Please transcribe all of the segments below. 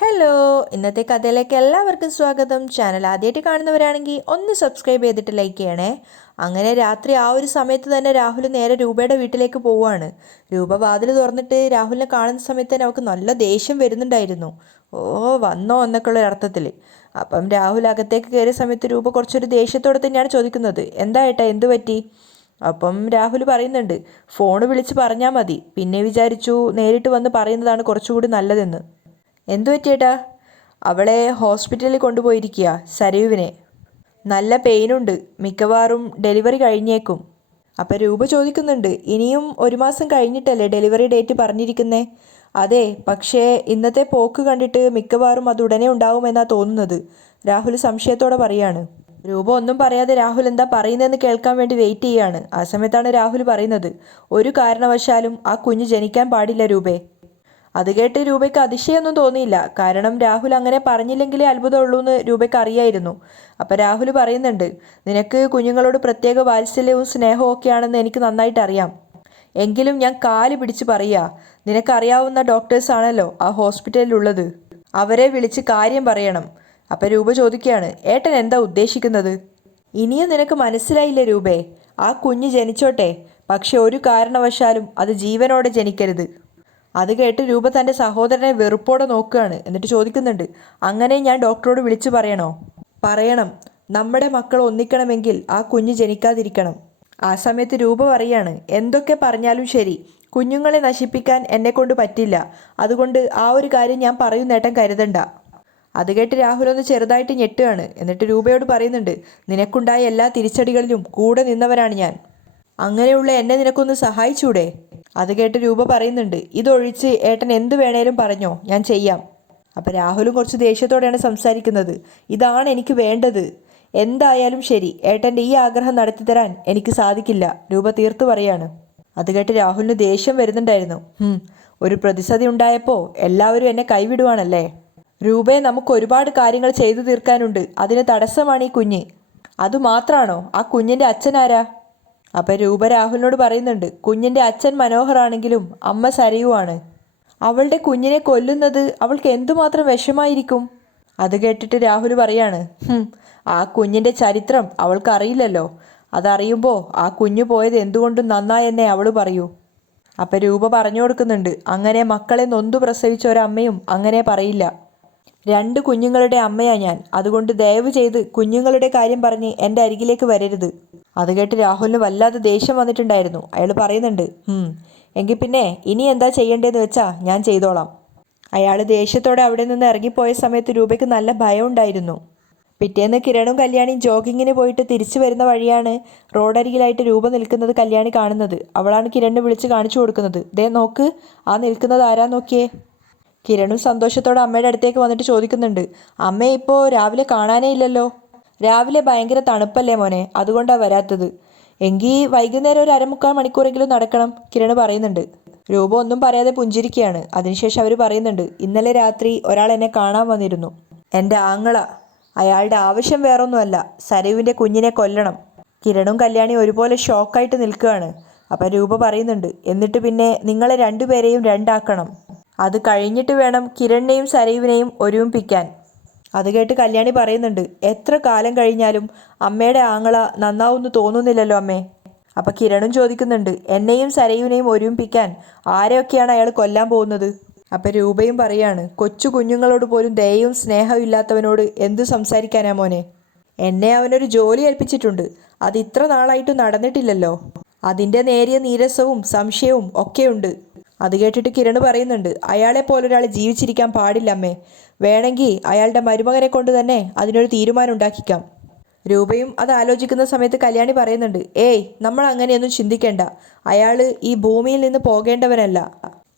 Hello, ഇന്നത്തെ കഥയിലേക്ക് എല്ലാവർക്കും സ്വാഗതം. ചാനൽ ആദ്യമായിട്ട് കാണുന്നവരാണെങ്കിൽ ഒന്ന് സബ്സ്ക്രൈബ് ചെയ്തിട്ട് ലൈക്ക് ചെയ്യണേ. അങ്ങനെ രാത്രി ആ ഒരു സമയത്ത് തന്നെ രാഹുൽ നേരെ രൂപയുടെ വീട്ടിലേക്ക് പോവുകയാണ്. രൂപ വാതിൽ തുറന്നിട്ട് രാഹുലിനെ കാണുന്ന സമയത്ത് തന്നെ അവൾക്ക് നല്ല ദേഷ്യം വരുന്നുണ്ടായിരുന്നു. ഓ, വന്നോ എന്നൊക്കെയുള്ള അർത്ഥത്തിൽ. അപ്പം രാഹുൽ അകത്തേക്ക് കയറിയ സമയത്ത് രൂപ കുറച്ചൊരു ദേഷ്യത്തോടെ തന്നെയാണ് ചോദിക്കുന്നത്, എന്താ ഏട്ടാ, എന്തു പറ്റി? അപ്പം രാഹുൽ പറയുന്നുണ്ട്, ഫോൺ വിളിച്ച് പറഞ്ഞാൽ മതി, പിന്നെ വിചാരിച്ചു നേരിട്ട് വന്ന് പറയുന്നതാണ് കുറച്ചുകൂടി നല്ലതെന്ന്. എന്തു പറ്റിയേട്ടാ? അവളെ ഹോസ്പിറ്റലിൽ കൊണ്ടുപോയിരിക്കുക, സരയുവിനെ. നല്ല പെയിനുണ്ട്, മിക്കവാറും ഡെലിവറി കഴിഞ്ഞേക്കും. അപ്പം രൂപ ചോദിക്കുന്നുണ്ട്, ഇനിയും 1 മാസം കഴിഞ്ഞിട്ടല്ലേ ഡെലിവറി ഡേറ്റ് പറഞ്ഞിരിക്കുന്നേ? അതെ, പക്ഷേ ഇന്നത്തെ പോക്ക് കണ്ടിട്ട് മിക്കവാറും അത് ഉടനെ ഉണ്ടാവുമെന്നാണ് തോന്നുന്നത്. രാഹുൽ സംശയത്തോടെ പറയാണ്. രൂപ ഒന്നും പറയാതെ രാഹുൽ എന്താ പറയുന്നതെന്ന് കേൾക്കാൻ വേണ്ടി വെയിറ്റ് ചെയ്യാണ്. ആ സമയത്താണ് രാഹുൽ പറയുന്നത്, ഒരു കാരണവശാലും ആ കുഞ്ഞ് ജനിക്കാൻ പാടില്ല രൂപേ. അത് കേട്ട് രൂപയ്ക്ക് അതിശയമൊന്നും തോന്നിയില്ല. കാരണം രാഹുൽ അങ്ങനെ പറഞ്ഞില്ലെങ്കിലേ അത്ഭുതമുള്ളൂ എന്ന് രൂപയ്ക്ക് അറിയായിരുന്നു. അപ്പം രാഹുൽ പറയുന്നുണ്ട്, നിനക്ക് കുഞ്ഞുങ്ങളോട് പ്രത്യേക വാത്സല്യവും സ്നേഹവും ഒക്കെയാണെന്ന് എനിക്ക് നന്നായിട്ട് അറിയാം. എങ്കിലും ഞാൻ കാല് പിടിച്ച് പറയുക, നിനക്കറിയാവുന്ന ഡോക്ടേഴ്സാണല്ലോ ആ ഹോസ്പിറ്റലിലുള്ളത്, അവരെ വിളിച്ച് കാര്യം പറയണം. അപ്പം രൂപ ചോദിക്കുകയാണ്, ഏട്ടൻ എന്താ ഉദ്ദേശിക്കുന്നത്? ഇനിയും നിനക്ക് മനസ്സിലായില്ലേ രൂപേ? ആ കുഞ്ഞ് ജനിച്ചോട്ടെ, പക്ഷെ ഒരു കാരണവശാലും അത് ജീവനോടെ ജനിക്കരുത്. അത് കേട്ട് രൂപ തൻ്റെ സഹോദരനെ വെറുപ്പോടെ നോക്കുകയാണ്. എന്നിട്ട് ചോദിക്കുന്നുണ്ട്, അങ്ങനെ ഞാൻ ഡോക്ടറോട് വിളിച്ചു പറയണോ? പറയണം. നമ്മുടെ മക്കൾ ഒന്നിക്കണമെങ്കിൽ ആ കുഞ്ഞ് ജനിക്കാതിരിക്കണം. ആ സമയത്ത് രൂപ പറയാണ്, എന്തൊക്കെ പറഞ്ഞാലും ശരി, കുഞ്ഞുങ്ങളെ നശിപ്പിക്കാൻ എന്നെക്കൊണ്ട് പറ്റില്ല. അതുകൊണ്ട് ആ ഒരു കാര്യം ഞാൻ പറയുന്നേട്ടൻ കരുതണ്ട. അത് കേട്ട് രാഹുൽ ഒന്ന് ചെറുതായിട്ട് ഞെട്ടുകയാണ്. എന്നിട്ട് രൂപയോട് പറയുന്നുണ്ട്, നിനക്കുണ്ടായ എല്ലാ തിരിച്ചടികളിലും കൂടെ നിന്നവരാണ് ഞാൻ. അങ്ങനെയുള്ള എന്നെ നിനക്കൊന്ന് സഹായിച്ചൂടെ? അത് കേട്ട് രൂപ പറയുന്നുണ്ട്, ഇതൊഴിച്ച് ഏട്ടൻ എന്ത് വേണേലും പറഞ്ഞോ, ഞാൻ ചെയ്യാം. അപ്പം രാഹുലും കുറച്ച് ദേഷ്യത്തോടെയാണ് സംസാരിക്കുന്നത്. ഇതാണ് എനിക്ക് വേണ്ടത്. എന്തായാലും ശരി, ഏട്ടൻ്റെ ഈ ആഗ്രഹം നടത്തിത്തരാൻ എനിക്ക് സാധിക്കില്ല, രൂപ തീർത്തു പറയാണ്. അത് കേട്ട് രാഹുലിന് ദേഷ്യം വരുന്നുണ്ടായിരുന്നു. ഒരു പ്രതിസന്ധി ഉണ്ടായപ്പോൾ എല്ലാവരും എന്നെ കൈവിടുവാണല്ലേ? രൂപയെ നമുക്ക് ഒരുപാട് കാര്യങ്ങൾ ചെയ്തു തീർക്കാനുണ്ട്, അതിന് തടസ്സമാണ് ഈ കുഞ്ഞ്. അതുമാത്രാണോ? ആ കുഞ്ഞിൻ്റെ അച്ഛനാരാ? അപ്പം രൂപ രാഹുലിനോട് പറയുന്നുണ്ട്, കുഞ്ഞിൻ്റെ അച്ഛൻ മനോഹറാണെങ്കിലും അമ്മ സരയുവാണ്. അവളുടെ കുഞ്ഞിനെ കൊല്ലുന്നത് അവൾക്ക് എന്തുമാത്രം വിഷമായിരിക്കും. അത് കേട്ടിട്ട് രാഹുൽ പറയാണ്, ആ കുഞ്ഞിൻ്റെ ചരിത്രം അവൾക്ക് അറിയില്ലല്ലോ. അതറിയുമ്പോൾ ആ കുഞ്ഞു പോയത് എന്തുകൊണ്ടും നന്നായെന്നേ അവൾ പറയൂ. അപ്പം രൂപ പറഞ്ഞു കൊടുക്കുന്നുണ്ട്, അങ്ങനെ മക്കളെ നൊന്തു പ്രസവിച്ച ഒരമ്മയും അങ്ങനെ പറയില്ല. 2 കുഞ്ഞുങ്ങളുടെ അമ്മയാ ഞാൻ. അതുകൊണ്ട് ദയവ് ചെയ്ത് കുഞ്ഞുങ്ങളുടെ കാര്യം പറഞ്ഞ് എൻ്റെ അരികിലേക്ക് വരരുത്. അത് കേട്ട് രാഹുലിന് വല്ലാതെ ദേഷ്യം വന്നിട്ടുണ്ടായിരുന്നു. അയാൾ പറയുന്നുണ്ട്, എങ്കിൽ പിന്നെ ഇനി എന്താ ചെയ്യേണ്ടതെന്ന് വെച്ചാൽ ഞാൻ ചെയ്തോളാം. അയാൾ ദേഷ്യത്തോടെ അവിടെ നിന്ന് ഇറങ്ങിപ്പോയ സമയത്ത് രൂപയ്ക്ക് നല്ല ഭയം ഉണ്ടായിരുന്നു. പിറ്റേന്ന് കിരണും കല്യാണിയും ജോഗിങ്ങിന് പോയിട്ട് തിരിച്ചു വരുന്ന വഴിയാണ് റോഡരികിലായിട്ട് രൂപ നിൽക്കുന്നത് കല്യാണി കാണുന്നത്. അവളാണ് കിരണിനെ വിളിച്ച് കാണിച്ചു കൊടുക്കുന്നത്. ദേ നോക്ക്, ആ നിൽക്കുന്നത് ആരാ നോക്കിയേ. കിരണും സന്തോഷത്തോടെ അമ്മയുടെ അടുത്തേക്ക് വന്നിട്ട് ചോദിക്കുന്നുണ്ട്, അമ്മയെ ഇപ്പോൾ രാവിലെ കാണാനേ ഇല്ലല്ലോ. രാവിലെ ഭയങ്കര തണുപ്പല്ലേ മോനെ, അതുകൊണ്ടാണ് വരാത്തത്. എങ്കിൽ വൈകുന്നേരം ഒരു 1/4 മണിക്കൂറെങ്കിലും നടക്കണം, കിരൺ പറയുന്നുണ്ട്. രൂപ ഒന്നും പറയാതെ പുഞ്ചിരിക്കുകയാണ്. അതിനുശേഷം അവർ പറയുന്നുണ്ട്, ഇന്നലെ രാത്രി ഒരാൾ എന്നെ കാണാൻ വന്നിരുന്നു, എൻ്റെ ആങ്ങള. അയാളുടെ ആവശ്യം വേറൊന്നുമല്ല, സരയുവിൻ്റെ കുഞ്ഞിനെ കൊല്ലണം. കിരണും കല്യാണിയും ഒരുപോലെ ഷോക്കായിട്ട് നിൽക്കുകയാണ്. അപ്പം രൂപ പറയുന്നുണ്ട്, എന്നിട്ട് പിന്നെ നിങ്ങളെ രണ്ടുപേരെയും രണ്ടാക്കണം. അത് കഴിഞ്ഞിട്ട് വേണം കിരണിനെയും സരയുവിനെയും ഒരുമിപ്പിക്കാൻ. അത് കേട്ട് കല്യാണി പറയുന്നുണ്ട്, എത്ര കാലം കഴിഞ്ഞാലും അമ്മയുടെ ആങ്ങള നന്നാവുമെന്ന് തോന്നുന്നില്ലല്ലോ അമ്മേ. അപ്പം കിരണും ചോദിക്കുന്നുണ്ട്, എന്നെയും സരയുവിനെയും ഒരുമിപ്പിക്കാൻ ആരെയൊക്കെയാണ് അയാൾ കൊല്ലാൻ പോകുന്നത്? അപ്പം രൂപയും പറയാണ്, കൊച്ചു കുഞ്ഞുങ്ങളോട് പോലും ദയയും സ്നേഹവും ഇല്ലാത്തവനോട് എന്തു സംസാരിക്കാനാ മോനെ? എന്നെ അവനൊരു ജോലി ഏൽപ്പിച്ചിട്ടുണ്ട്, അത് ഇത്ര നാളായിട്ടും നടന്നിട്ടില്ലല്ലോ. അതിൻ്റെ നേരിയ നീരസവും സംശയവും ഒക്കെയുണ്ട്. അത് കേട്ടിട്ട് കിരൺ പറയുന്നുണ്ട്, അയാളെ പോലൊരാൾ ജീവിച്ചിരിക്കാൻ പാടില്ല അമ്മേ. വേണമെങ്കിൽ അയാളുടെ മരുമകനെ കൊണ്ട് തന്നെ അതിനൊരു തീരുമാനം ഉണ്ടാക്കിക്കാം. രൂപയും അത് ആലോചിക്കുന്ന സമയത്ത് കല്യാണി പറയുന്നുണ്ട്, ഏയ്, നമ്മൾ അങ്ങനെയൊന്നും ചിന്തിക്കേണ്ട. അയാൾ ഈ ഭൂമിയിൽ നിന്ന് പോകേണ്ടവനല്ല,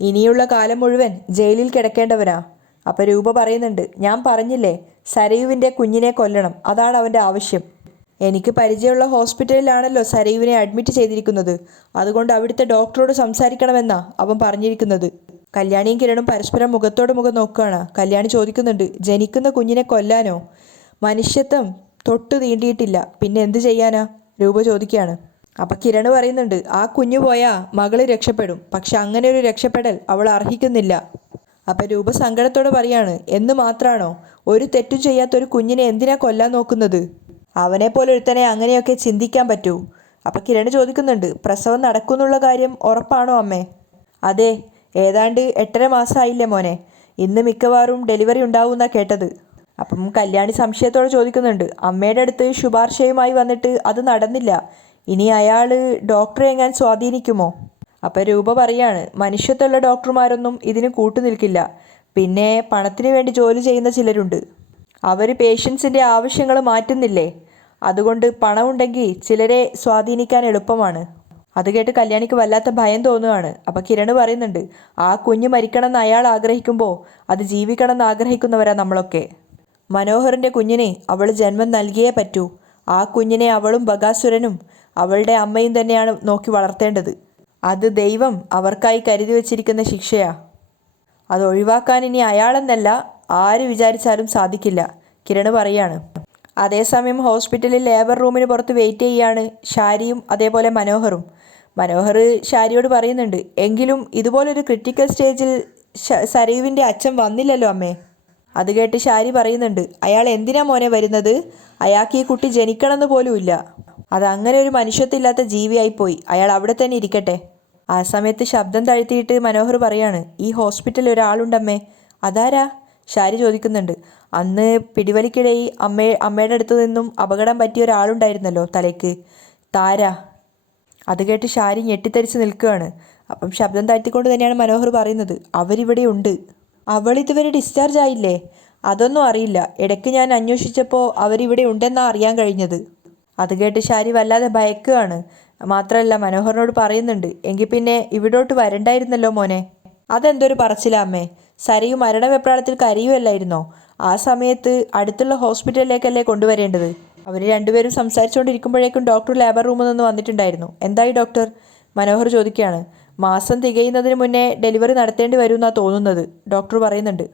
ഇനിയുള്ള കാലം മുഴുവൻ ജയിലിൽ കിടക്കേണ്ടവനാ. അപ്പം രൂപ പറയുന്നുണ്ട്, ഞാൻ പറഞ്ഞില്ലേ, സരയുവിൻ്റെ കുഞ്ഞിനെ കൊല്ലണം, അതാണ് അവൻ്റെ ആവശ്യം. എനിക്ക് പരിചയമുള്ള ഹോസ്പിറ്റലിലാണല്ലോ സരയുവിനെ അഡ്മിറ്റ് ചെയ്തിരിക്കുന്നത്. അതുകൊണ്ട് അവിടുത്തെ ഡോക്ടറോട് സംസാരിക്കണമെന്നാ അവൻ പറഞ്ഞിരിക്കുന്നത്. കല്യാണിയും കിരണും പരസ്പരം മുഖത്തോട് മുഖം നോക്കുകയാണ്. കല്യാണി ചോദിക്കുന്നുണ്ട്, ജനിക്കുന്ന കുഞ്ഞിനെ കൊല്ലാനോ? മനുഷ്യത്വം തൊട്ടു തീണ്ടിയിട്ടില്ല, പിന്നെ എന്ത് ചെയ്യാനാ? രൂപ ചോദിക്കുകയാണ്. അപ്പം കിരൺ പറയുന്നുണ്ട്, ആ കുഞ്ഞു പോയാൽ മകള് രക്ഷപ്പെടും, പക്ഷെ അങ്ങനെ ഒരു രക്ഷപ്പെടൽ അവൾ അർഹിക്കുന്നില്ല. അപ്പം രൂപ സങ്കടത്തോടെ പറയാണ്, എന്ന് മാത്രാണോ? ഒരു തെറ്റും ചെയ്യാത്തൊരു കുഞ്ഞിനെ എന്തിനാ കൊല്ലാൻ നോക്കുന്നത്? അവനെ പോലെ ഒരുത്തനെ അങ്ങനെയൊക്കെ ചിന്തിക്കാൻ പറ്റൂ. അപ്പം കിരൺ ചോദിക്കുന്നുണ്ട്, പ്രസവം നടക്കുന്നുള്ള കാര്യം ഉറപ്പാണോ അമ്മേ? അതെ, ഏതാണ്ട് 8.5 മാസമായില്ലേ മോനെ. ഇന്ന് മിക്കവാറും ഡെലിവറി ഉണ്ടാവുമെന്നാ കേട്ടത്. അപ്പം കല്യാണി സംശയത്തോടെ ചോദിക്കുന്നുണ്ട്, അമ്മയുടെ അടുത്ത് ശുപാർശയുമായി വന്നിട്ട് അത് നടന്നില്ല, ഇനി അയാൾ ഡോക്ടറെ എങ്ങാൻ സ്വാധീനിക്കുമോ? അപ്പം രൂപ പറയാണ്, മനുഷ്യത്വമുള്ള ഡോക്ടർമാരൊന്നും ഇതിന് കൂട്ടുനിൽക്കില്ല. പിന്നെ പണത്തിന് വേണ്ടി ജോലി ചെയ്യുന്ന ചിലരുണ്ട്. അവർ പേഷ്യൻസിൻ്റെ ആവശ്യങ്ങൾ മാറ്റുന്നില്ലേ? അതുകൊണ്ട് പണമുണ്ടെങ്കിൽ ചിലരെ സ്വാധീനിക്കാൻ എളുപ്പമാണ്. അത് കേട്ട് കല്യാണിക്ക് വല്ലാത്ത ഭയം തോന്നുകയാണ്. അപ്പം കിരൺ പറയുന്നുണ്ട്, ആ കുഞ്ഞ് മരിക്കണമെന്ന് അയാൾ ആഗ്രഹിക്കുമ്പോൾ അത് ജീവിക്കണമെന്ന് ആഗ്രഹിക്കുന്നവരാ നമ്മളൊക്കെ. മനോഹറിൻ്റെ കുഞ്ഞിനെ അവൾ ജന്മം നൽകിയേ പറ്റൂ. ആ കുഞ്ഞിനെ അവളും ബകാസുരനും അവളുടെ അമ്മയും തന്നെയാണ് നോക്കി വളർത്തേണ്ടത്. അത് ദൈവം അവർക്കായി കരുതി വച്ചിരിക്കുന്ന ശിക്ഷയാ. അത് ഒഴിവാക്കാൻ ഇനി അയാളെന്നല്ല ആര് വിചാരിച്ചാലും സാധിക്കില്ല, കിരൺ പറയാണ്. അതേസമയം ഹോസ്പിറ്റലിൽ ലേബർ റൂമിന് പുറത്ത് വെയിറ്റ് ചെയ്യാണ് ഷാരിയും അതേപോലെ മനോഹറും. മനോഹർ ഷാരിയോട് പറയുന്നുണ്ട്, എങ്കിലും ഇതുപോലൊരു ക്രിട്ടിക്കൽ സ്റ്റേജിൽ സരയുവിൻ്റെ അച്ഛൻ വന്നില്ലല്ലോ അമ്മേ. അത് കേട്ട് ഷാരി പറയുന്നുണ്ട്, അയാൾ എന്തിനാ മോനെ വരുന്നത്? അയാൾക്ക് ഈ കുട്ടി ജനിക്കണമെന്ന് പോലും ഇല്ല. അതങ്ങനെ ഒരു മനുഷ്യത്വമില്ലാത്ത ജീവിയായിപ്പോയി. അയാൾ അവിടെ തന്നെ ഇരിക്കട്ടെ. ആ സമയത്ത് ശബ്ദം താഴ്ത്തിയിട്ട് മനോഹർ പറയാണ്, ഈ ഹോസ്പിറ്റലിൽ ഒരാളുണ്ടമ്മേ. അതാരാ? ഷാരി ചോദിക്കുന്നുണ്ട്. അന്ന് പിടിവലിക്കിടയിൽ അമ്മയുടെ അടുത്ത് നിന്നും അപകടം പറ്റിയ ഒരാളുണ്ടായിരുന്നല്ലോ തലയ്ക്ക്, താര. അത് കേട്ട് ഷാരി ഞെട്ടിത്തരിച്ച് നിൽക്കുകയാണ്. അപ്പം ശബ്ദം താഴ്ത്തിക്കൊണ്ട് തന്നെയാണ് മനോഹർ പറയുന്നത്, അവരിവിടെ ഉണ്ട്. അവൾ ഇതുവരെ ഡിസ്ചാർജ് ആയില്ലേ? അതൊന്നും അറിയില്ല. ഇടയ്ക്ക് ഞാൻ അന്വേഷിച്ചപ്പോൾ അവരിവിടെ ഉണ്ടെന്നാണ് അറിയാൻ കഴിഞ്ഞത്. അത് കേട്ട് ഷാരി വല്ലാതെ ഭയക്കുകയാണ്. മാത്രമല്ല മനോഹറിനോട് പറയുന്നുണ്ട്, എങ്കിൽ പിന്നെ ഇവിടോട്ട് വരണ്ടായിരുന്നല്ലോ മോനെ. അതെന്തൊരു പറച്ചിലാ അമ്മേ. സരയു മരണവെപ്രാളത്തിൽ കരയുമല്ലായിരുന്നോ? ആ സമയത്ത് അടുത്തുള്ള ഹോസ്പിറ്റലിലേക്കല്ലേ കൊണ്ടുവരേണ്ടത്? അവർ രണ്ടുപേരും സംസാരിച്ചുകൊണ്ടിരിക്കുമ്പോഴേക്കും ഡോക്ടർ ലേബർ റൂമിൽ നിന്ന് വന്നിട്ടുണ്ടായിരുന്നു. എന്തായി ഡോക്ടർ? മനോഹർ ചോദിക്കുകയാണ്. മാസം തികയുന്നതിന് മുന്നേ ഡെലിവറി നടത്തേണ്ടി വരുമെന്നാണ് തോന്നുന്നത്, ഡോക്ടർ പറയുന്നുണ്ട്.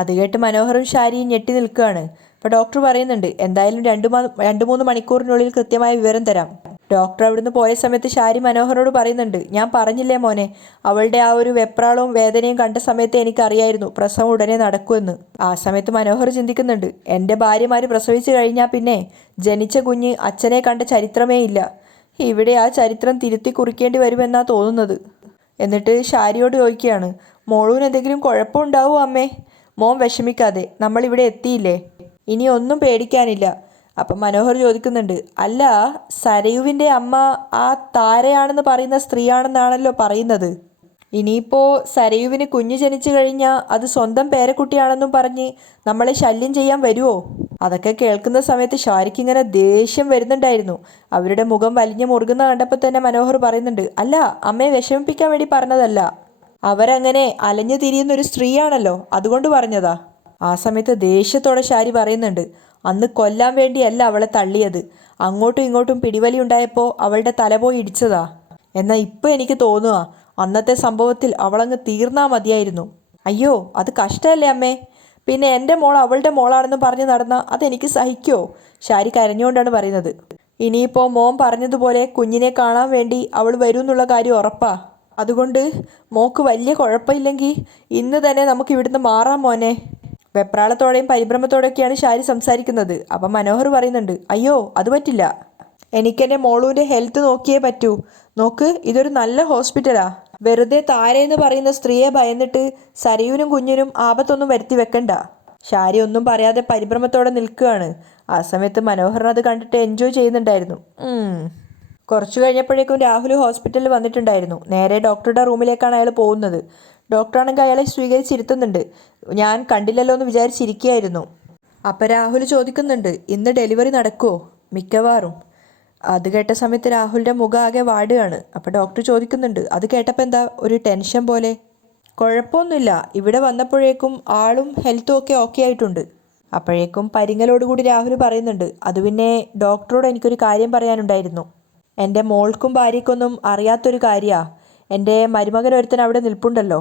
അത് കേട്ട് മനോഹറും ഷാരിയും ഞെട്ടി നിൽക്കുകയാണ്. അപ്പോൾ ഡോക്ടർ പറയുന്നുണ്ട്, എന്തായാലും 2-3 മണിക്കൂറിനുള്ളിൽ കൃത്യമായ വിവരം തരാം. ഡോക്ടർ അവിടുന്ന് പോയ സമയത്ത് ഷാരി മനോഹറോട് പറയുന്നുണ്ട്, ഞാൻ പറഞ്ഞില്ലേ മോനെ, അവളുടെ ആ ഒരു വെപ്രാളവും വേദനയും കണ്ട സമയത്ത് എനിക്കറിയായിരുന്നു പ്രസവം ഉടനെ നടക്കുമെന്ന്. ആ സമയത്ത് മനോഹർ ചിന്തിക്കുന്നുണ്ട്, എൻ്റെ ഭാര്യമാർ പ്രസവിച്ചു കഴിഞ്ഞാൽ പിന്നെ ജനിച്ച കുഞ്ഞ് അച്ഛനെ കണ്ട ചരിത്രമേ ഇല്ല. ഇവിടെ ആ ചരിത്രം തിരുത്തി കുറിക്കേണ്ടി വരുമെന്നാണ് തോന്നുന്നത്. എന്നിട്ട് ഷാരിയോട് ചോദിക്കുകയാണ്, മോളൂന് എന്തെങ്കിലും കുഴപ്പമുണ്ടാവുമോ അമ്മേ? മോൻ വിഷമിക്കാതെ, നമ്മളിവിടെ എത്തിയില്ലേ, ഇനി ഒന്നും പേടിക്കാനില്ല. അപ്പം മനോഹർ ചോദിക്കുന്നുണ്ട്, അല്ല സരയുവിൻ്റെ അമ്മ ആ താരയാണെന്ന് പറയുന്ന സ്ത്രീയാണെന്നാണല്ലോ പറയുന്നത്. ഇനിയിപ്പോൾ സരയുവിന് കുഞ്ഞ് ജനിച്ചു കഴിഞ്ഞാൽ അത് സ്വന്തം പേരക്കുട്ടിയാണെന്നും പറഞ്ഞ് നമ്മളെ ശല്യം ചെയ്യാൻ വരുമോ? അതൊക്കെ കേൾക്കുന്ന സമയത്ത് ഷാരിക്ക് ഇങ്ങനെ ദേഷ്യം വരുന്നുണ്ടായിരുന്നു. അവരുടെ മുഖം വലിഞ്ഞു മുറുകുന്ന കണ്ടപ്പോൾ തന്നെ മനോഹർ പറയുന്നുണ്ട്, അല്ല അമ്മയെ വിഷമിപ്പിക്കാൻ വേണ്ടി പറഞ്ഞതല്ല, അവരങ്ങനെ അലഞ്ഞു തിരിയുന്നൊരു സ്ത്രീയാണല്ലോ, അതുകൊണ്ട് പറഞ്ഞതാ. ആ സമയത്ത് ദേഷ്യത്തോടെ ഷാരി പറയുന്നുണ്ട്, അന്ന് കൊല്ലാൻ വേണ്ടിയല്ല അവളെ തള്ളിയത്, അങ്ങോട്ടും ഇങ്ങോട്ടും പിടിവലി ഉണ്ടായപ്പോൾ അവളുടെ തല പോയി ഇടിച്ചതാ. എന്നാൽ ഇപ്പോൾ എനിക്ക് തോന്നുക, അന്നത്തെ സംഭവത്തിൽ അവളങ്ങ് തീർന്നാ മതിയായിരുന്നു. അയ്യോ അത് കഷ്ടമല്ലേ അമ്മേ. പിന്നെ എൻ്റെ മോൾ അവളുടെ മോളാണെന്ന് പറഞ്ഞ് നടന്നാൽ അതെനിക്ക് സഹിക്കുമോ? ഷാരി കരഞ്ഞുകൊണ്ടാണ് പറയുന്നത്. ഇനിയിപ്പോൾ മോൻ പറഞ്ഞതുപോലെ കുഞ്ഞിനെ കാണാൻ വേണ്ടി അവൾ വരും എന്നുള്ള കാര്യം ഉറപ്പാ. അതുകൊണ്ട് മോക്ക് വലിയ കുഴപ്പമില്ലെങ്കിൽ ഇന്ന് തന്നെ നമുക്ക് ഇവിടുന്ന് മാറാം മോനെ. വെപ്രാളത്തോടെയും പരിഭ്രമത്തോടെയൊക്കെയാണ് ഷാരി സംസാരിക്കുന്നത്. അപ്പം മനോഹർ പറയുന്നുണ്ട്, അയ്യോ അത് പറ്റില്ല, എനിക്കെൻ്റെ മോളൂൻ്റെ ഹെൽത്ത് നോക്കിയേ പറ്റൂ. നോക്ക്, ഇതൊരു നല്ല ഹോസ്പിറ്റലാ. വെറുതെ താരയെന്ന് പറയുന്ന സ്ത്രീയെ ഭയന്നിട്ട് സരയുവിനും കുഞ്ഞിനും ആപത്തൊന്നും വരുത്തി വെക്കണ്ട. ഷാരി ഒന്നും പറയാതെ പരിഭ്രമത്തോടെ നിൽക്കുകയാണ്. ആ സമയത്ത് മനോഹറിന് അത് കണ്ടിട്ട് എൻജോയ് ചെയ്യുന്നുണ്ടായിരുന്നു. കുറച്ചു കഴിഞ്ഞപ്പോഴേക്കും രാഹുൽ ഹോസ്പിറ്റലിൽ വന്നിട്ടുണ്ടായിരുന്നു. നേരെ ഡോക്ടറുടെ റൂമിലേക്കാണ് അയാൾ പോകുന്നത്. ഡോക്ടറാണെങ്കിൽ അയാളെ സ്വീകരിച്ചിരുത്തുന്നുണ്ട്. ഞാൻ കണ്ടില്ലല്ലോ എന്ന് വിചാരിച്ചിരിക്കുകയായിരുന്നു. അപ്പം രാഹുൽ ചോദിക്കുന്നുണ്ട്, ഇന്ന് ഡെലിവറി നടക്കുമോ? മിക്കവാറും. അത് കേട്ട സമയത്ത് രാഹുലിൻ്റെ മുഖം ആകെ വാടുകയാണ്. അപ്പോൾ ഡോക്ടർ ചോദിക്കുന്നുണ്ട്, അത് കേട്ടപ്പോൾ എന്താ ഒരു ടെൻഷൻ പോലെ? കുഴപ്പമൊന്നുമില്ല, ഇവിടെ വന്നപ്പോഴേക്കും ആളും ഹെൽത്തും ഒക്കെ ഓക്കെ ആയിട്ടുണ്ട്. അപ്പോഴേക്കും പരിങ്ങലോടുകൂടി രാഹുൽ പറയുന്നുണ്ട്, അത് പിന്നെ ഡോക്ടറോട് എനിക്കൊരു കാര്യം പറയാനുണ്ടായിരുന്നു. എൻ്റെ മോൾക്കും ഭാര്യയ്ക്കൊന്നും അറിയാത്തൊരു കാര്യമാണ്. എൻ്റെ മരുമകൻ ഒരുത്തൻ അവിടെ നിൽപ്പുണ്ടല്ലോ,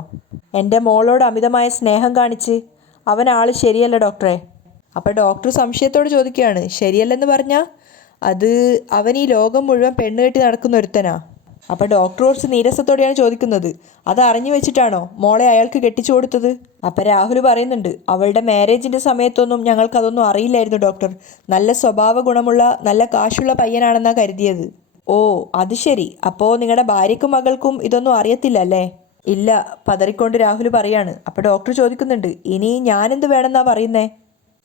എൻ്റെ മോളോട് അമിതമായ സ്നേഹം കാണിച്ച് അവൻ ആൾ ശരിയല്ല ഡോക്ടറെ. അപ്പോൾ ഡോക്ടർ സംശയത്തോട് ചോദിക്കുകയാണ്, ശരിയല്ലെന്ന് പറഞ്ഞാൽ? അത് അവൻ ഈ ലോകം മുഴുവൻ പെണ്ണ് കെട്ടി നടക്കുന്ന ഒരുത്തനാ. അപ്പോൾ ഡോക്ടർ കുറച്ച് നീരസത്തോടെയാണ് ചോദിക്കുന്നത്, അത് അറിഞ്ഞു വെച്ചിട്ടാണോ മോളെ അയാൾക്ക് കെട്ടിച്ചു കൊടുത്തത്? അപ്പോൾ രാഹുൽ പറയുന്നുണ്ട്, അവളുടെ മാരേജിൻ്റെ സമയത്തൊന്നും ഞങ്ങൾക്കതൊന്നും അറിയില്ലായിരുന്നു ഡോക്ടർ. നല്ല സ്വഭാവ ഗുണമുള്ള നല്ല കാശുള്ള പയ്യനാണെന്നാണ് കരുതിയത്. ഓ അത് ശരി, അപ്പോൾ നിങ്ങളുടെ ഭാര്യയ്ക്കും മകൾക്കും ഇതൊന്നും അറിയത്തില്ല അല്ലേ? ഇല്ല, പതറിക്കൊണ്ട് രാഹുൽ പറയാണ്. അപ്പോൾ ഡോക്ടർ ചോദിക്കുന്നുണ്ട്, ഇനി ഞാനെന്ത് വേണമെന്നാ പറയുന്നേ?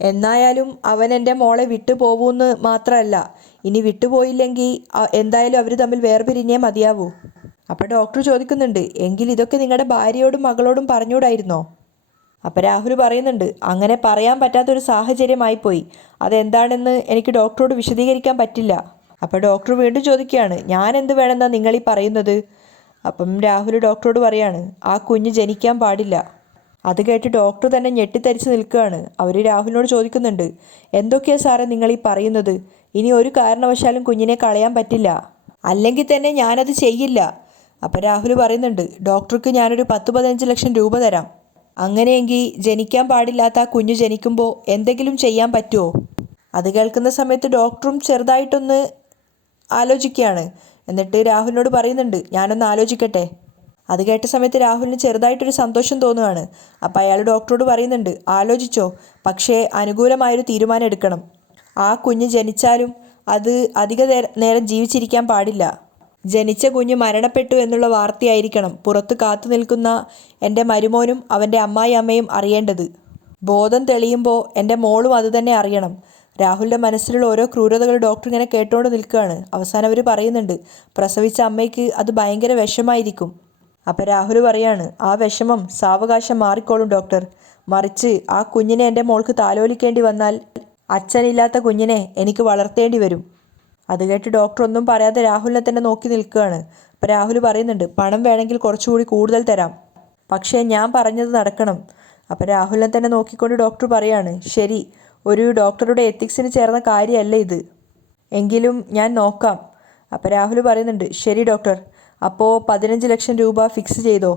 എന്നായാലും അവൻ എൻ്റെ മോളെ വിട്ടുപോകൂന്ന് മാത്രമല്ല, ഇനി വിട്ടുപോയില്ലെങ്കിൽ എന്തായാലും അവർ തമ്മിൽ വേർപിരിഞ്ഞേ മതിയാവൂ. അപ്പോൾ ഡോക്ടർ ചോദിക്കുന്നുണ്ട്, എങ്കിൽ ഇതൊക്കെ നിങ്ങളുടെ ഭാര്യയോടും മകളോടും പറഞ്ഞുകൂടായിരുന്നോ? അപ്പോൾ രാഹുൽ പറയുന്നുണ്ട്, അങ്ങനെ പറയാൻ പറ്റാത്തൊരു സാഹചര്യമായിപ്പോയി. അതെന്താണെന്ന് എനിക്ക് ഡോക്ടറോട് വിശദീകരിക്കാൻ പറ്റില്ല. അപ്പോൾ ഡോക്ടർ വീണ്ടും ചോദിക്കുകയാണ്, ഞാൻ എന്ത് വേണമെന്നാണ് നിങ്ങളീ പറയുന്നത്? അപ്പം രാഹുൽ ഡോക്ടറോട് പറയാണ്, ആ കുഞ്ഞ് ജനിക്കാൻ പാടില്ല. അത് കേട്ട് ഡോക്ടർ തന്നെ ഞെട്ടിത്തരിച്ച് നിൽക്കുകയാണ്. അവർ രാഹുലിനോട് ചോദിക്കുന്നുണ്ട്, എന്തൊക്കെയാണ് സാറേ നിങ്ങളീ പറയുന്നത്? ഇനി ഒരു കാരണവശാലും കുഞ്ഞിനെ കളയാൻ പറ്റില്ല, അല്ലെങ്കിൽ തന്നെ ഞാനത് ചെയ്യില്ല. അപ്പോൾ രാഹുൽ പറയുന്നുണ്ട്, ഡോക്ടർക്ക് ഞാനൊരു 10-15 ലക്ഷം രൂപ തരാം. അങ്ങനെയെങ്കിൽ ജനിക്കാൻ പാടില്ലാത്ത ആ കുഞ്ഞ് ജനിക്കുമ്പോൾ എന്തെങ്കിലും ചെയ്യാൻ പറ്റുമോ? അത് കേൾക്കുന്ന സമയത്ത് ഡോക്ടറും ചെറുതായിട്ടൊന്ന് ആലോചിക്കുകയാണ്. എന്നിട്ട് രാഹുലിനോട് പറയുന്നുണ്ട്, ഞാനൊന്ന് ആലോചിക്കട്ടെ. അത് കേട്ട സമയത്ത് രാഹുലിന് ചെറുതായിട്ടൊരു സന്തോഷം തോന്നുകയാണ്. അപ്പോൾ അയാൾ ഡോക്ടറോട് പറയുന്നുണ്ട്, ആലോചിച്ചോ, പക്ഷേ അനുകൂലമായൊരു തീരുമാനം എടുക്കണം. ആ കുഞ്ഞ് ജനിച്ചാലും അത് അധിക നേരം ജീവിച്ചിരിക്കാൻ പാടില്ല. ജനിച്ച കുഞ്ഞ് മരണപ്പെട്ടു എന്നുള്ള വാർത്തയായിരിക്കണം പുറത്ത് കാത്തു നിൽക്കുന്ന എൻ്റെ മരുമോനും അവൻ്റെ അമ്മായിയമ്മയും അറിയേണ്ടത്. ബോധം തെളിയുമ്പോൾ എൻ്റെ മോളും അതുതന്നെ അറിയണം. രാഹുലിൻ്റെ മനസ്സിലുള്ള ഓരോ ക്രൂരതകൾ ഡോക്ടർ ഇങ്ങനെ കേട്ടുകൊണ്ട് നിൽക്കുകയാണ്. അവസാനം അവർ പറയുന്നുണ്ട്, പ്രസവിച്ച അമ്മയ്ക്ക് അത് ഭയങ്കര വിഷമായിരിക്കും. അപ്പോൾ രാഹുൽ പറയാണ്, ആ വിഷമം സാവകാശം മാറിക്കോളും ഡോക്ടർ. മറിച്ച് ആ കുഞ്ഞിനെ എൻ്റെ മോൾക്ക് താലോലിക്കേണ്ടി വന്നാൽ അച്ഛനില്ലാത്ത കുഞ്ഞിനെ എനിക്ക് വളർത്തേണ്ടി വരും. അത് കേട്ട് ഡോക്ടർ ഒന്നും പറയാതെ രാഹുലിനെ തന്നെ നോക്കി നിൽക്കുകയാണ്. അപ്പോൾ രാഹുൽ പറയുന്നുണ്ട്, പണം വേണമെങ്കിൽ കുറച്ചുകൂടി കൂടുതൽ തരാം, പക്ഷേ ഞാൻ പറഞ്ഞത് നടക്കണം. അപ്പോൾ രാഹുലിനെ തന്നെ നോക്കിക്കൊണ്ട് ഡോക്ടർ പറയാണ്, ശരി, ഒരു ഡോക്ടറുടെ എത്തിക്സിന് ചേർന്ന കാര്യമല്ല ഇത്, എങ്കിലും ഞാൻ നോക്കാം. അപ്പോൾ രാഹുൽ പറയുന്നുണ്ട്, ശരി ഡോക്ടർ, അപ്പോൾ 15 ലക്ഷം രൂപ ഫിക്സ് ചെയ്തോ.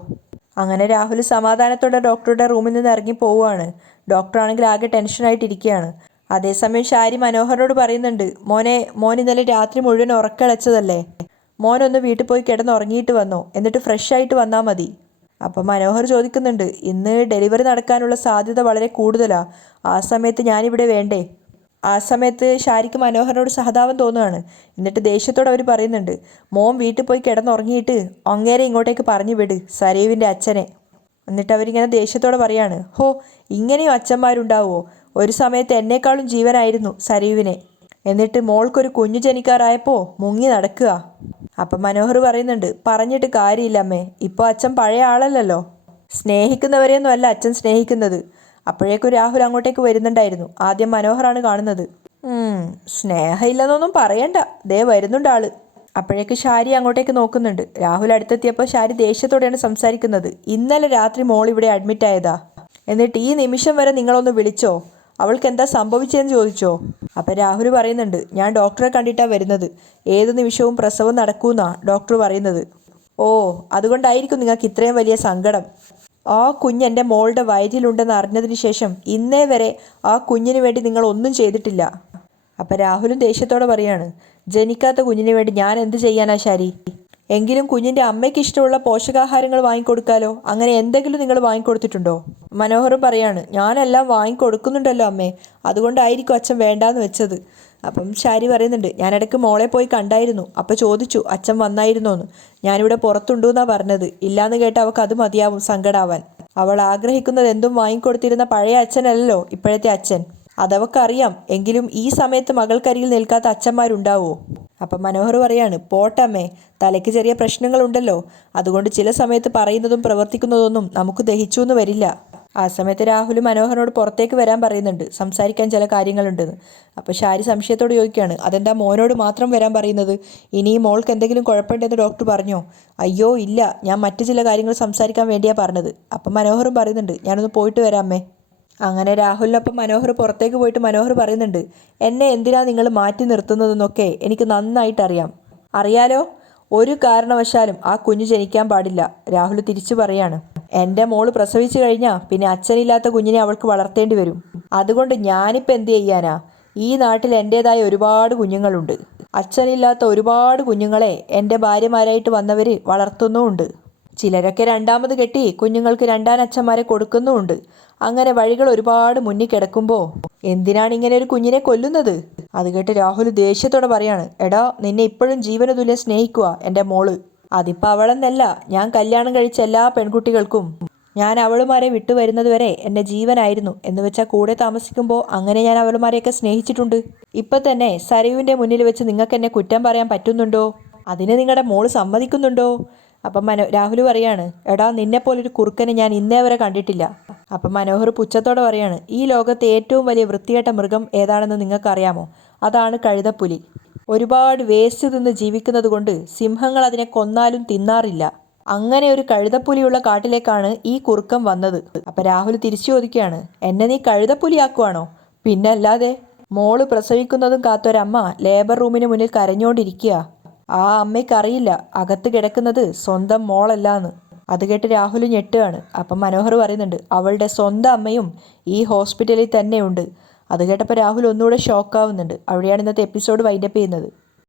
അങ്ങനെ രാഹുൽ സമാധാനത്തോടെ ഡോക്ടറുടെ റൂമിൽ നിന്ന് ഇറങ്ങി പോവുകയാണ്. ഡോക്ടറാണെങ്കിൽ ആകെ ടെൻഷനായിട്ടിരിക്കുകയാണ്. അതേസമയം ഷാരി മനോഹറിനോട് പറയുന്നുണ്ട്, മോൻ ഇന്നലെ രാത്രി മുഴുവൻ ഉറക്കളച്ചതല്ലേ, മോനൊന്ന് വീട്ടിൽ പോയി കിടന്നുറങ്ങിയിട്ട് വന്നോ, എന്നിട്ട് ഫ്രഷ് ആയിട്ട് വന്നാൽ മതി. അപ്പം മനോഹർ ചോദിക്കുന്നുണ്ട്, ഇന്ന് ഡെലിവറി നടക്കാനുള്ള സാധ്യത വളരെ കൂടുതലാണ്, ആ സമയത്ത് ഞാനിവിടെ വേണ്ടേ? ആ സമയത്ത് ഷാരിക്ക് മനോഹറിനോട് സഹതാപം തോന്നുകയാണ്. എന്നിട്ട് ദേഷ്യത്തോടെ അവർ പറയുന്നുണ്ട്, മോൻ വീട്ടിൽ പോയി കിടന്നുറങ്ങിയിട്ട് അങ്ങേരെ ഇങ്ങോട്ടേക്ക് പറഞ്ഞു വിട്, സരീവിൻ്റെ അച്ഛനെ. എന്നിട്ട് അവരിങ്ങനെ ദേഷ്യത്തോടെ പറയാണ്, ഹോ, ഇങ്ങനെയും അച്ഛന്മാരുണ്ടാവുമോ? ഒരു സമയത്ത് എന്നേക്കാളും ജീവനായിരുന്നു സരീവിനെ, എന്നിട്ട് മോൾക്കൊരു കുഞ്ഞു ജനിക്കാറായപ്പോൾ മുങ്ങി നടക്കുക. അപ്പം മനോഹർ പറയുന്നുണ്ട്, പറഞ്ഞിട്ട് കാര്യമില്ല അമ്മേ, ഇപ്പോൾ അച്ഛൻ പഴയ ആളല്ലല്ലോ, സ്നേഹിക്കുന്നവരെയൊന്നും അല്ല അച്ഛൻ സ്നേഹിക്കുന്നത്. അപ്പോഴേക്കും രാഹുൽ അങ്ങോട്ടേക്ക് വരുന്നുണ്ടായിരുന്നു. ആദ്യം മനോഹറാണ് കാണുന്നത്. സ്നേഹമില്ലെന്നൊന്നും പറയണ്ട, ദേ വരുന്നുണ്ട് ആള്. അപ്പോഴേക്ക് ഷാരി അങ്ങോട്ടേക്ക് നോക്കുന്നുണ്ട്. രാഹുൽ അടുത്തെത്തിയപ്പോൾ ഷാരി ദേഷ്യത്തോടെയാണ് സംസാരിക്കുന്നത്. ഇന്നലെ രാത്രി മോൾ ഇവിടെ അഡ്മിറ്റ് ആയതാ, എന്നിട്ട് ഈ നിമിഷം വരെ നിങ്ങളൊന്ന് വിളിച്ചോ? അവൾക്ക് എന്താ സംഭവിച്ചതെന്ന് ചോദിച്ചോ? അപ്പം രാഹുൽ പറയുന്നുണ്ട്, ഞാൻ ഡോക്ടറെ കണ്ടിട്ടാണ് വരുന്നത്, ഏത് നിമിഷവും പ്രസവം നടക്കൂന്നാ ഡോക്ടർ പറയുന്നത്. ഓ, അതുകൊണ്ടായിരിക്കും നിങ്ങൾക്ക് ഇത്രയും വലിയ സങ്കടം. ആ കുഞ്ഞ് എൻ്റെ മോളുടെ വയറ്റിലുണ്ടെന്ന് അറിഞ്ഞതിന് ശേഷം ഇന്നേ വരെ ആ കുഞ്ഞിന് വേണ്ടി നിങ്ങൾ ഒന്നും ചെയ്തിട്ടില്ല. അപ്പം രാഹുലും ദേഷ്യത്തോടെ പറയാണ്, ജനിക്കാത്ത കുഞ്ഞിന് വേണ്ടി ഞാൻ എന്ത് ചെയ്യാനാ ശാരി? എങ്കിലും കുഞ്ഞിൻ്റെ അമ്മയ്ക്ക് ഇഷ്ടമുള്ള പോഷകാഹാരങ്ങൾ വാങ്ങിക്കൊടുക്കാലോ, അങ്ങനെ എന്തെങ്കിലും നിങ്ങൾ വാങ്ങിക്കൊടുത്തിട്ടുണ്ടോ? മനോഹറും പറയാണ്, ഞാനെല്ലാം വാങ്ങിക്കൊടുക്കുന്നുണ്ടല്ലോ അമ്മേ, അതുകൊണ്ടായിരിക്കും അച്ഛൻ വേണ്ടാന്ന് വെച്ചത്. അപ്പം ഷാരി പറയുന്നുണ്ട്, ഞാനിടയ്ക്ക് മോളെ പോയി കണ്ടായിരുന്നു, അപ്പോൾ ചോദിച്ചു അച്ഛൻ വന്നായിരുന്നോന്ന്. ഞാനിവിടെ പുറത്തുണ്ടു എന്നാ പറഞ്ഞത്. ഇല്ലാന്ന് കേട്ട് അവൾക്ക് അത് മതിയാവും സങ്കടാവാൻ. അവൾ ആഗ്രഹിക്കുന്നത് എന്തും വാങ്ങിക്കൊടുത്തിരുന്ന പഴയ അച്ഛനല്ലല്ലോ ഇപ്പോഴത്തെ അച്ഛൻ. അതവക്കറിയാം, എങ്കിലും ഈ സമയത്ത് മകൾക്കരികിൽ നിൽക്കാത്ത അച്ഛന്മാരുണ്ടാവോ? അപ്പം മനോഹർ പറയാണ്, പോട്ടമ്മേ, തലയ്ക്ക് ചെറിയ പ്രശ്നങ്ങളുണ്ടല്ലോ, അതുകൊണ്ട് ചില സമയത്ത് പറയുന്നതും പ്രവർത്തിക്കുന്നതൊന്നും നമുക്ക് ദഹിച്ചു എന്ന് വരില്ല. ആ സമയത്ത് രാഹുൽ മനോഹറിനോട് പുറത്തേക്ക് വരാൻ പറയുന്നുണ്ട്, സംസാരിക്കാൻ ചില കാര്യങ്ങളുണ്ടെന്ന്. അപ്പോൾ ഷാരി സംശയത്തോട് ചോദിക്കുകയാണ്, അതെന്താ മോനോട് മാത്രം വരാൻ പറയുന്നത്? ഇനി മോൾക്ക് എന്തെങ്കിലും കുഴപ്പമുണ്ടെന്ന് ഡോക്ടർ പറഞ്ഞോ? അയ്യോ ഇല്ല, ഞാൻ മറ്റു ചില കാര്യങ്ങൾ സംസാരിക്കാൻ വേണ്ടിയാണ് പറഞ്ഞത്. അപ്പം മനോഹറും പറയുന്നുണ്ട്, ഞാനൊന്ന് പോയിട്ട് വരാം അമ്മേ. അങ്ങനെ രാഹുലിനൊപ്പം മനോഹർ പുറത്തേക്ക് പോയിട്ട് മനോഹർ പറയുന്നുണ്ട്, എന്നെ എന്തിനാ നിങ്ങൾ മാറ്റി നിർത്തുന്നതെന്നൊക്കെ എനിക്ക് നന്നായിട്ട് അറിയാലോ. ഒരു കാരണവശാലും ആ കുഞ്ഞ് ജനിക്കാൻ പാടില്ല. രാഹുൽ തിരിച്ചു പറയാണ്, എൻ്റെ മോള് പ്രസവിച്ചു കഴിഞ്ഞാൽ പിന്നെ അച്ഛനില്ലാത്ത കുഞ്ഞിനെ അവൾക്ക് വളർത്തേണ്ടി വരും. അതുകൊണ്ട് ഞാനിപ്പോൾ എന്ത് ചെയ്യാനാ? ഈ നാട്ടിൽ എൻ്റേതായ ഒരുപാട് കുഞ്ഞുങ്ങളുണ്ട്. അച്ഛനില്ലാത്ത ഒരുപാട് കുഞ്ഞുങ്ങളെ എൻ്റെ ഭാര്യമാരായിട്ട് വന്നവർ വളർത്തുന്നുമുണ്ട്. ചിലരൊക്കെ രണ്ടാമത് കെട്ടി കുഞ്ഞുങ്ങൾക്ക് രണ്ടാനച്ഛന്മാരെ കൊടുക്കുന്നുമുണ്ട്. അങ്ങനെ വഴികൾ ഒരുപാട് മുന്നിൽ കിടക്കുമ്പോൾ എന്തിനാണ് ഇങ്ങനെ ഒരു കുഞ്ഞിനെ കൊല്ലുന്നത്? അത് കേട്ട് രാഹുൽ ദേഷ്യത്തോടെ പറയാണ്, എടാ നിന്നെ ഇപ്പോഴും ജീവന തുല്യം സ്നേഹിക്കുക എൻ്റെ മോള്. അതിപ്പോൾ അവളെന്നല്ല, ഞാൻ കല്യാണം കഴിച്ച എല്ലാ പെൺകുട്ടികൾക്കും ഞാൻ അവളുമാരെ വിട്ടുവരുന്നത് വരെ എൻ്റെ ജീവനായിരുന്നു. എന്ന് വെച്ചാൽ കൂടെ താമസിക്കുമ്പോൾ അങ്ങനെ ഞാൻ അവളുമാരെയൊക്കെ സ്നേഹിച്ചിട്ടുണ്ട്. ഇപ്പം തന്നെ സരയുവിൻ്റെ മുന്നിൽ വെച്ച് നിങ്ങൾക്ക് എന്നെ കുറ്റം പറയാൻ പറ്റുന്നുണ്ടോ? അതിന് നിങ്ങളുടെ മോള് സമ്മതിക്കുന്നുണ്ടോ? അപ്പം രാഹുൽ പറയാണ്, എടാ നിന്നെപ്പോലൊരു കുറുക്കനെ ഞാൻ ഇന്നേ വരെ കണ്ടിട്ടില്ല. അപ്പം മനോഹർ പുച്ഛത്തോടെ പറയാണ്, ഈ ലോകത്തെ ഏറ്റവും വലിയ വൃത്തികെട്ട മൃഗം ഏതാണെന്ന് നിങ്ങൾക്കറിയാമോ? അതാണ് കഴുതപ്പുലി. ഒരുപാട് വേസ്റ്റ് തിന്ന് ജീവിക്കുന്നത് കൊണ്ട് സിംഹങ്ങൾ അതിനെ കൊന്നാലും തിന്നാറില്ല. അങ്ങനെ ഒരു കഴുതപ്പുലിയുള്ള കാട്ടിലേക്കാണ് ഈ കുറുക്കം വന്നത്. അപ്പം രാഹുൽ തിരിച്ചു ചോദിക്കുകയാണ്, എന്നെ നീ കഴുതപ്പുലിയാക്കുവാണോ? പിന്നല്ലാതെ. മോള് പ്രസവിക്കുന്നതും കാത്തൊരമ്മ ലേബർ റൂമിന് മുന്നിൽ കരഞ്ഞുകൊണ്ടിരിക്കുക. ആ അമ്മയ്ക്കറിയില്ല അകത്ത് കിടക്കുന്നത് സ്വന്തം മോളല്ലാന്ന്. അത് കേട്ട് രാഹുൽ ഞെട്ടുകയാണ്. അപ്പം മനോഹർ പറയുന്നുണ്ട്, അവളുടെ സ്വന്തം അമ്മയും ഈ ഹോസ്പിറ്റലിൽ തന്നെയുണ്ട്. അത് കേട്ടപ്പോൾ രാഹുൽ ഒന്നുകൂടെ ഷോക്കാവുന്നുണ്ട്. അവിടെയാണ് ഇന്നത്തെ എപ്പിസോഡ് വൈൻഡപ്പ് ചെയ്യുന്നത്.